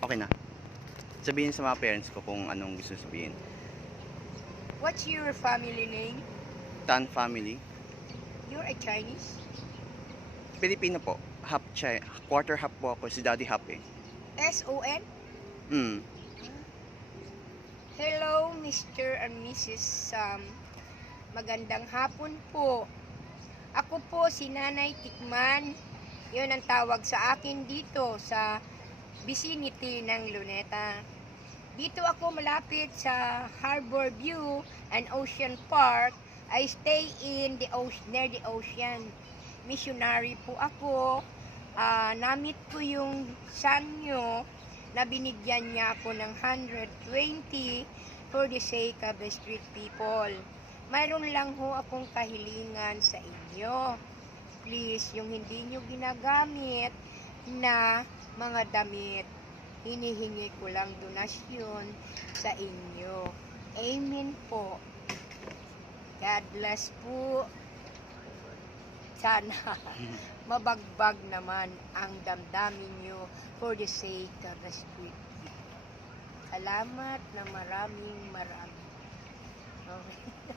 Okay na. Sabihin sa mga parents ko kung anong gusto sabihin. What's your family name? Tan family. You're a Chinese? Pilipino po. Quarter half po ako. Si Daddy half eh. S-O-N? Hmm. Hello, Mr. and Mrs. Sam. Magandang hapon po. Ako po si Nanay Tikman. Yun ang tawag sa akin dito sa vicinity ng Luneta. Dito ako malapit sa Harbor View and Ocean Park. I stay in the ocean, near the ocean. Missionary po ako. Namit ko yung son nyo na binigyan niya ako ng 120 for the sake of the street people. Mayroon lang ho akong kahilingan sa inyo. Please, yung hindi nyo ginagamit na mga damit, hinihingi ko lang donasyon sa inyo. Amen po. God bless po. Sana mabagbag naman ang damdamin nyo for the sake of the street. Salamat na maraming. Okay.